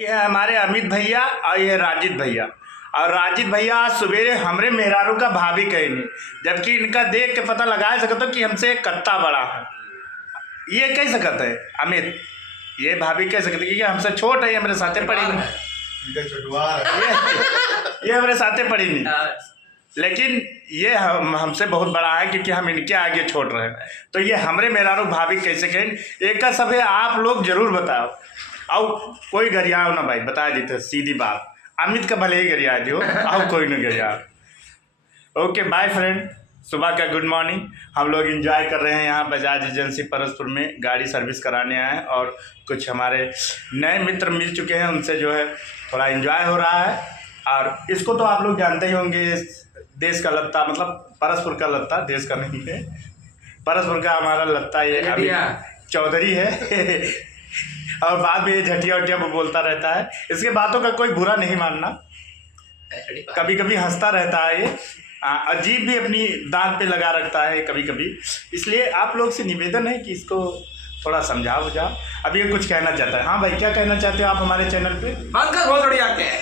ये है हमारे अमित भैया और ये राजिद भैया। और राजिद भैया आज सवेरे हमरे मेहरारू का भाभी कहनी, जबकि इनका देख के पता लगा सकते हो कि हमसे एक कत्ता बड़ा है। ये कह सकते है अमित, ये भाभी कह सकते कि हमसे छोट है, ये मेरे साथे पड़ी नहीं, ये हमारे साथे पड़ी नहीं, लेकिन ये हमसे बहुत बड़ा है क्योंकि हम इनके आगे छोड़ रहे हैं। तो ये हमरे मेहरारू भाभी कैसे कहें, एक का सब है, आप लोग जरूर बताओ। और कोई गरियाओ ना भाई, बता देते सीधी बात, अमित का भले ही गरिया जो और कोई नहीं गरिया। ओके बाय फ्रेंड, सुबह का गुड मॉर्निंग। हम लोग एंजॉय कर रहे हैं यहाँ बजाज एजेंसी परसपुर में, गाड़ी सर्विस कराने आए हैं और कुछ हमारे नए मित्र मिल चुके हैं, उनसे जो है थोड़ा एंजॉय हो रहा है। और इसको तो आप लोग जानते ही होंगे, देश का लत्ता, मतलब परसपुर का लत्ता, देश का नहीं है, परसपुर का हमारा लत्ता ये अमित चौधरी है। और बाद में ये झटिया उटिया वो बोलता रहता है, इसके बातों का कोई बुरा नहीं मानना, कभी कभी हंसता रहता है, ये अजीब भी अपनी दांत पे लगा रखता है कभी कभी, इसलिए आप लोग से निवेदन है कि इसको थोड़ा समझाओ बुझाओ। अब ये कुछ कहना चाहता है। हाँ भाई, क्या कहना चाहते हो आप हमारे चैनल पे? बहुत बढ़िया आते हैं।